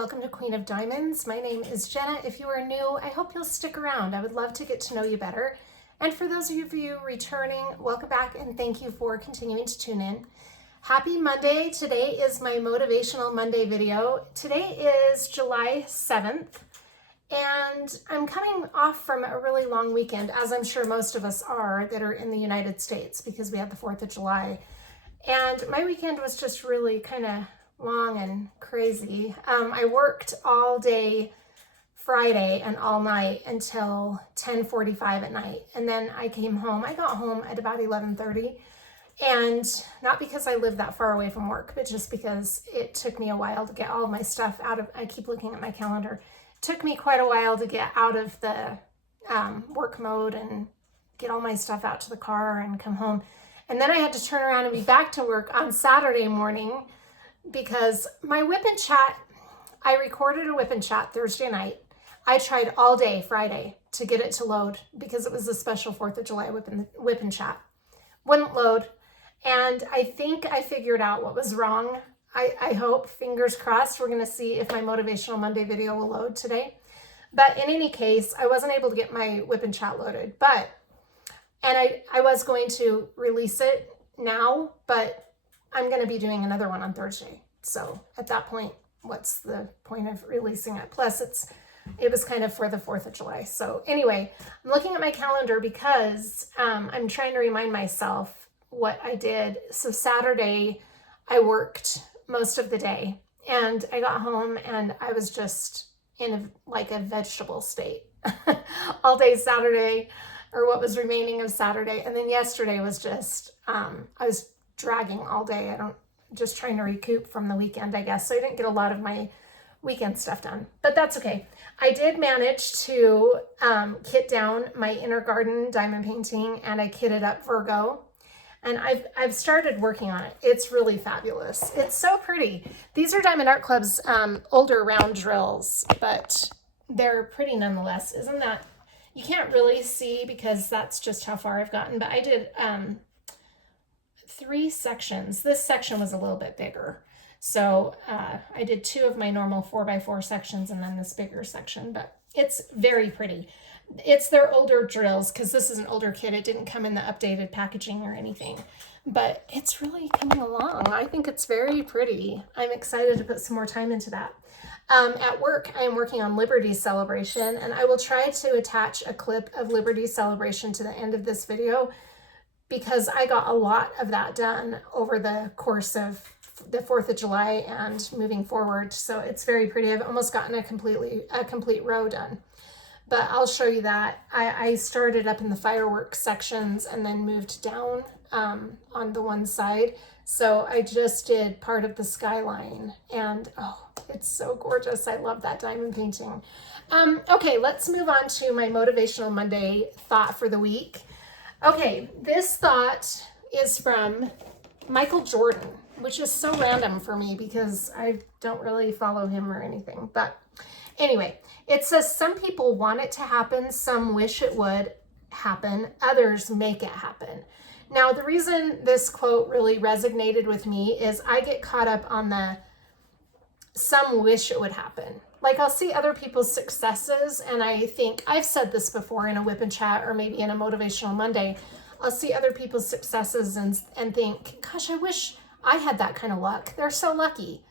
welcome to Queen of Diamonds. My name is Jenna. If you are new, I hope you'll stick around. I would love to get to know you better. And for those of you returning, welcome back and thank you for continuing to tune in. Happy Monday. Today is my Motivational Monday video. Today is July 7th, and I'm coming off from a really long weekend, as I'm sure most of us are that are in the United States, because we had the 4th of July. And my weekend was just really kind of long and crazy. I worked all day Friday and all night until 10:45 at night. And then I came home. I got home at about 11:30. And not because I live that far away from work, but just because it took me a while to get all of my stuff out of, I keep looking at my calendar. It took me quite a while to get out of the work mode and get all my stuff out to the car and come home. And then I had to turn around and be back to work on Saturday morning because my whip and chat, I recorded a whip and chat Thursday night. I tried all day Friday to get it to load because it was a special 4th of July whip and chat. Wouldn't load. And I think I figured out what was wrong. I hope, fingers crossed, we're going to see if my Motivational Monday video will load today. But in any case, I wasn't able to get my whip and chat loaded. And I was going to release it now, but I'm going to be doing another one on Thursday. So at that point, what's the point of releasing it? Plus, it was kind of for the 4th of July. So anyway, I'm looking at my calendar because I'm trying to remind myself what I did. So Saturday, I worked most of the day, and I got home and I was just in a vegetable state all day Saturday, or what was remaining of Saturday. And then yesterday was just, I was dragging all day. Just trying to recoup from the weekend, I guess. So I didn't get a lot of my weekend stuff done, but that's okay. I did manage to kit down my inner garden diamond painting, and I kitted up Virgo, and I've started working on it. It's really fabulous. It's so pretty. These are Diamond Art Club's older round drills, but they're pretty nonetheless. Isn't that, you can't really see because that's just how far I've gotten, but I did 3 sections. This section was a little bit bigger. So I did 2 of my normal 4x4 sections and then this bigger section, but it's very pretty. It's their older drills because this is an older kit. It didn't come in the updated packaging or anything, but it's really coming along. I think it's very pretty. I'm excited to put some more time into that. At work, I am working on Liberty Celebration, and I will try to attach a clip of Liberty Celebration to the end of this video because I got a lot of that done over the course of the 4th of July and moving forward. So it's very pretty. I've almost gotten a complete row done, but I'll show you that. I started up in the fireworks sections and then moved down on the one side. So I just did part of the skyline, and oh, it's so gorgeous. I love that diamond painting. Okay, let's move on to my Motivational Monday thought for the week. Okay, this thought is from Michael Jordan, which is so random for me because I don't really follow him or anything. But anyway, it says, some people want it to happen, some wish it would happen, others make it happen. Now, the reason this quote really resonated with me is I get caught up on the some wish it would happen. Like, I'll see other people's successes and I think, I've said this before in a whip and chat or maybe in a Motivational Monday, I'll see other people's successes and think, gosh, I wish I had that kind of luck. They're so lucky.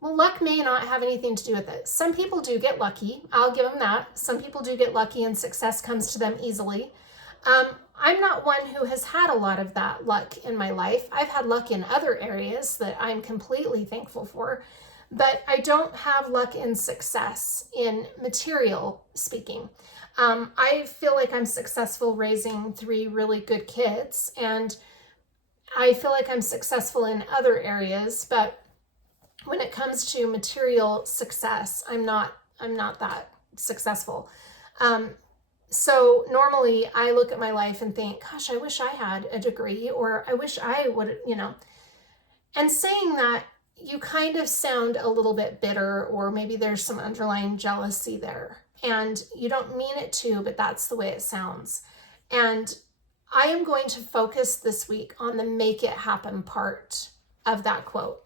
Well, luck may not have anything to do with it. Some people do get lucky. I'll give them that. Some people do get lucky and success comes to them easily. I'm not one who has had a lot of that luck in my life. I've had luck in other areas that I'm completely thankful for, but I don't have luck in success in material speaking. I feel like I'm successful raising 3 really good kids, and I feel like I'm successful in other areas, but when it comes to material success, I'm not that successful. So normally I look at my life and think, gosh, I wish I had a degree, or I wish I would, and saying that, you kind of sound a little bit bitter, or maybe there's some underlying jealousy there, and you don't mean it to, but that's the way it sounds. And I am going to focus this week on the make it happen part of that quote,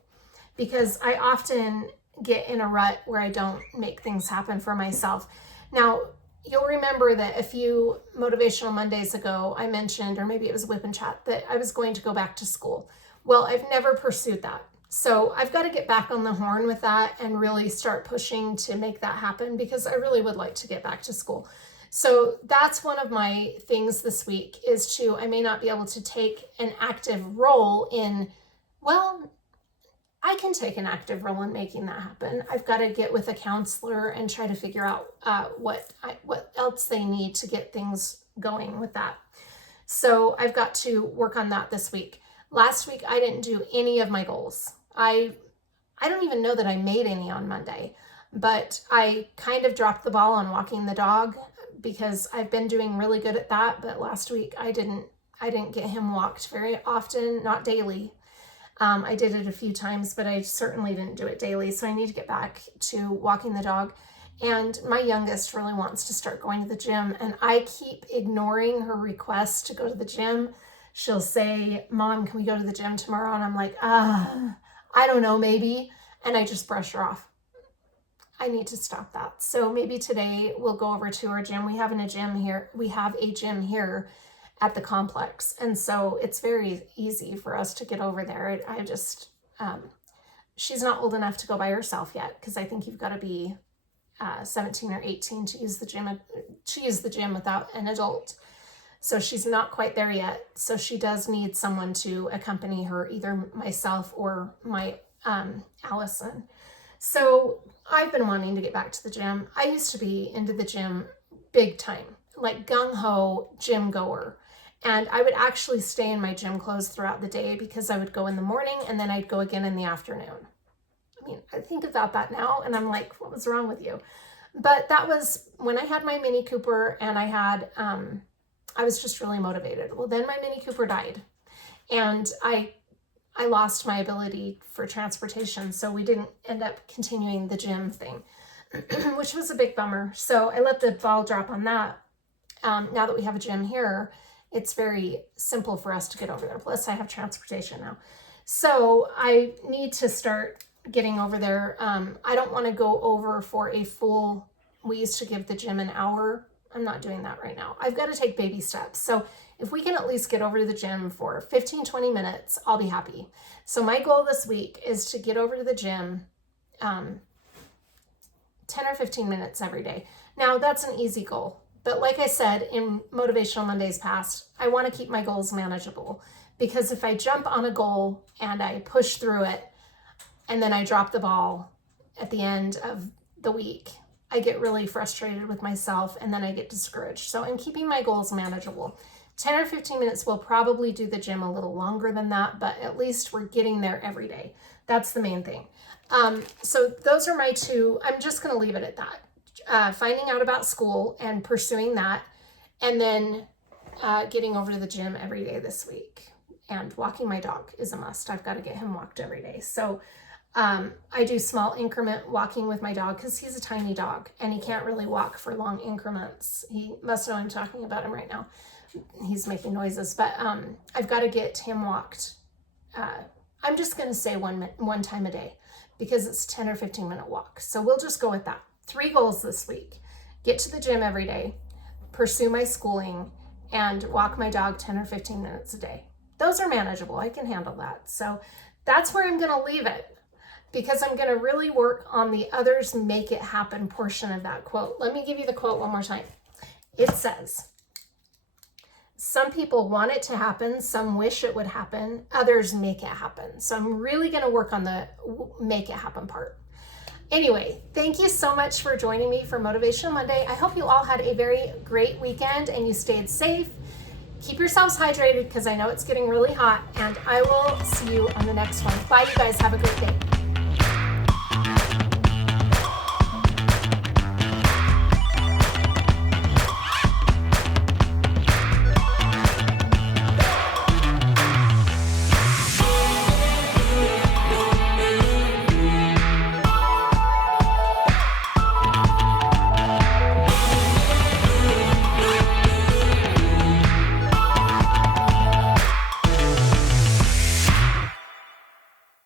because I often get in a rut where I don't make things happen for myself. Now, you'll remember that a few Motivational Mondays ago, I mentioned, or maybe it was Whip and Chat, that I was going to go back to school. Well, I've never pursued that. So I've got to get back on the horn with that and really start pushing to make that happen, because I really would like to get back to school. So that's one of my things this week, is I may not be able to take an active role in, well, I can take an active role in making that happen. I've got to get with a counselor and try to figure out what else they need to get things going with that. So I've got to work on that this week. Last week, I didn't do any of my goals. I don't even know that I made any on Monday, but I kind of dropped the ball on walking the dog, because I've been doing really good at that. But last week I didn't get him walked very often, not daily. I did it a few times, but I certainly didn't do it daily. So I need to get back to walking the dog. And my youngest really wants to start going to the gym, and I keep ignoring her request to go to the gym. She'll say, "Mom, can we go to the gym tomorrow?" And I'm like, I don't know, maybe. And I just brush her off. I need to stop that. So maybe today we'll go over to our gym. We have a gym here at the complex. And so it's very easy for us to get over there. She's not old enough to go by herself yet, because I think you've got to be 17 or 18 to use the gym without an adult. So she's not quite there yet. So she does need someone to accompany her, either myself or my Allison. So I've been wanting to get back to the gym. I used to be into the gym big time, like gung-ho gym goer. And I would actually stay in my gym clothes throughout the day, because I would go in the morning and then I'd go again in the afternoon. I mean, I think about that now and I'm like, what was wrong with you? But that was when I had my Mini Cooper, and I was just really motivated. Well, then my Mini Cooper died, and I lost my ability for transportation. So we didn't end up continuing the gym thing, which was a big bummer. So I let the ball drop on that. Now that we have a gym here, it's very simple for us to get over there. Plus I have transportation now. So I need to start getting over there. I don't want to go over for a full, we used to give the gym an hour. I'm not doing that right now. I've got to take baby steps. So if we can at least get over to the gym for 15, 20 minutes, I'll be happy. So my goal this week is to get over to the gym 10 or 15 minutes every day. Now that's an easy goal. But like I said in Motivational Mondays past, I want to keep my goals manageable, because if I jump on a goal and I push through it and then I drop the ball at the end of the week, I get really frustrated with myself and then I get discouraged. So I'm keeping my goals manageable. 10 or 15 minutes will probably do the gym a little longer than that, but at least we're getting there every day. That's the main thing. So those are my two. I'm just going to leave it at that. Finding out about school and pursuing that, and then getting over to the gym every day this week. And walking my dog is a must. I've got to get him walked every day. So I do small increment walking with my dog, because he's a tiny dog and he can't really walk for long increments. He must know I'm talking about him right now. He's making noises, but I've got to get him walked. I'm just going to say one time a day, because it's 10 or 15 minute walk. So we'll just go with that. 3 goals this week: get to the gym every day, pursue my schooling, and walk my dog 10 or 15 minutes a day. Those are manageable. I can handle that. So that's where I'm going to leave it, because I'm going to really work on the others make it happen portion of that quote. Let me give you the quote one more time. It says, "Some people want it to happen, some wish it would happen, others make it happen." So I'm really going to work on the make it happen part. Anyway, thank you so much for joining me for Motivational Monday. I hope you all had a very great weekend and you stayed safe. Keep yourselves hydrated, because I know it's getting really hot, and I will see you on the next one. Bye, you guys. Have a great day.